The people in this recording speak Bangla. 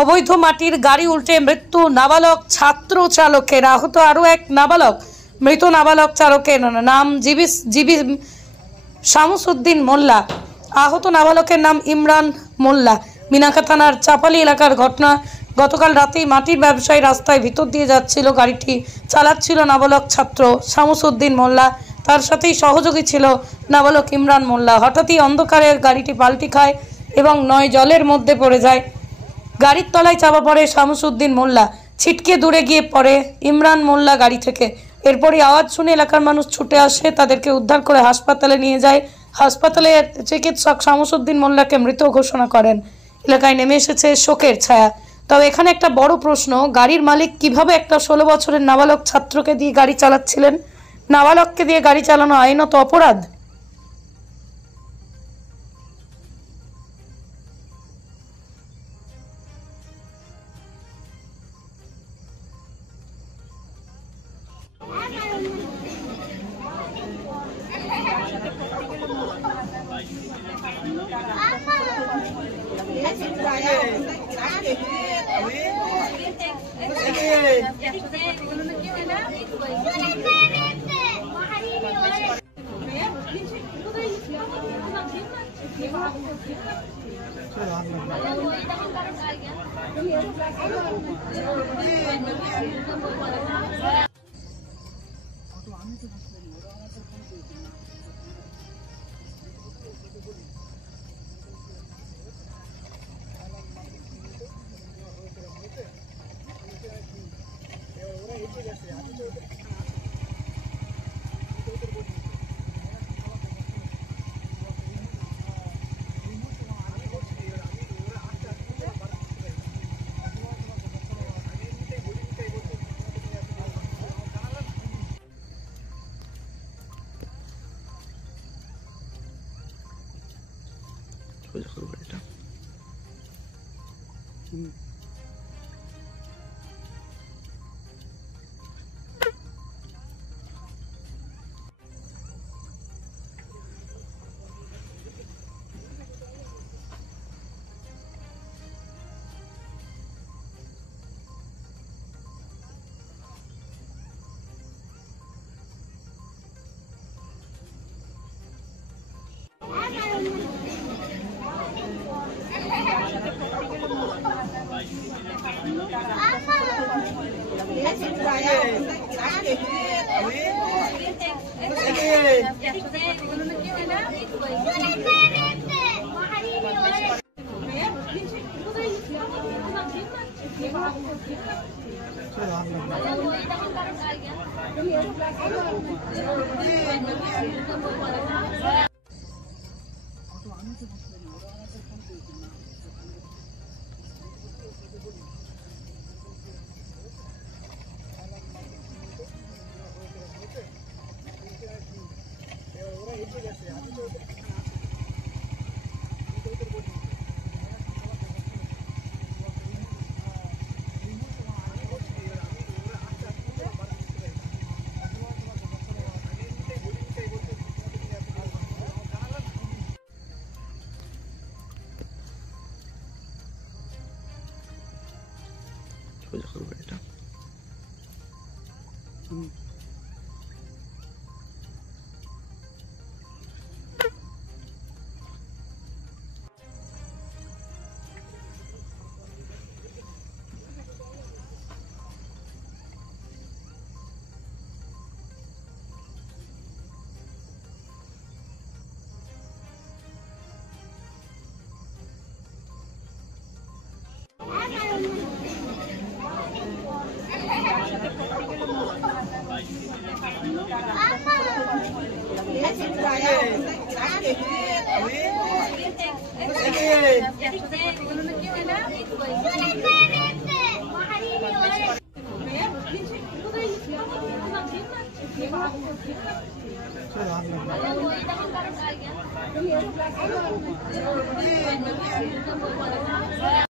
অবৈধ মাটির গাড়ি উল্টে মৃত্যু নাবালক ছাত্র চালকের। আহত আরও এক নাবালক। মৃত নাবালক চালকের নাম জিবি শামসুদ্দিন মোল্লা। আহত নাবালকের নাম ইমরান মোল্লা। মিনাখা থানার চাপালি এলাকার ঘটনা। গতকাল রাতেই মাটির ব্যবসায়ী রাস্তায় ভিতর দিয়ে যাচ্ছিল, গাড়িটি চালাচ্ছিল নাবালক ছাত্র শামসুদ্দিন মোল্লা। তার সাথেই সহযোগী ছিল নাবালক ইমরান মোল্লা। হঠাৎই অন্ধকারে গাড়িটি পাল্টি খায় এবং নয় জলের মধ্যে পড়ে যায়। গাড়ির তলায় চাপা পড়ে শামসুদ্দিন মোল্লা। ছিটকে দূরে গিয়ে পড়ে ইমরান মোল্লা গাড়ি থেকে। এরপরই আওয়াজ শুনে এলাকার মানুষ ছুটে আসে, তাদেরকে উদ্ধার করে হাসপাতালে নিয়ে যায়। হাসপাতালের চিকিৎসক শামসুদ্দিন মোল্লাকে মৃত ঘোষণা করেন। এলাকায় নেমে এসেছে শোকের ছায়া। তবে এখানে একটা বড় প্রশ্ন, গাড়ির মালিক কিভাবে একটা 16 বছরের নাবালক ছাত্রকে দিয়ে গাড়ি চালাচ্ছিলেন? নাবালককে দিয়ে গাড়ি চালানো আইনত অপরাধ।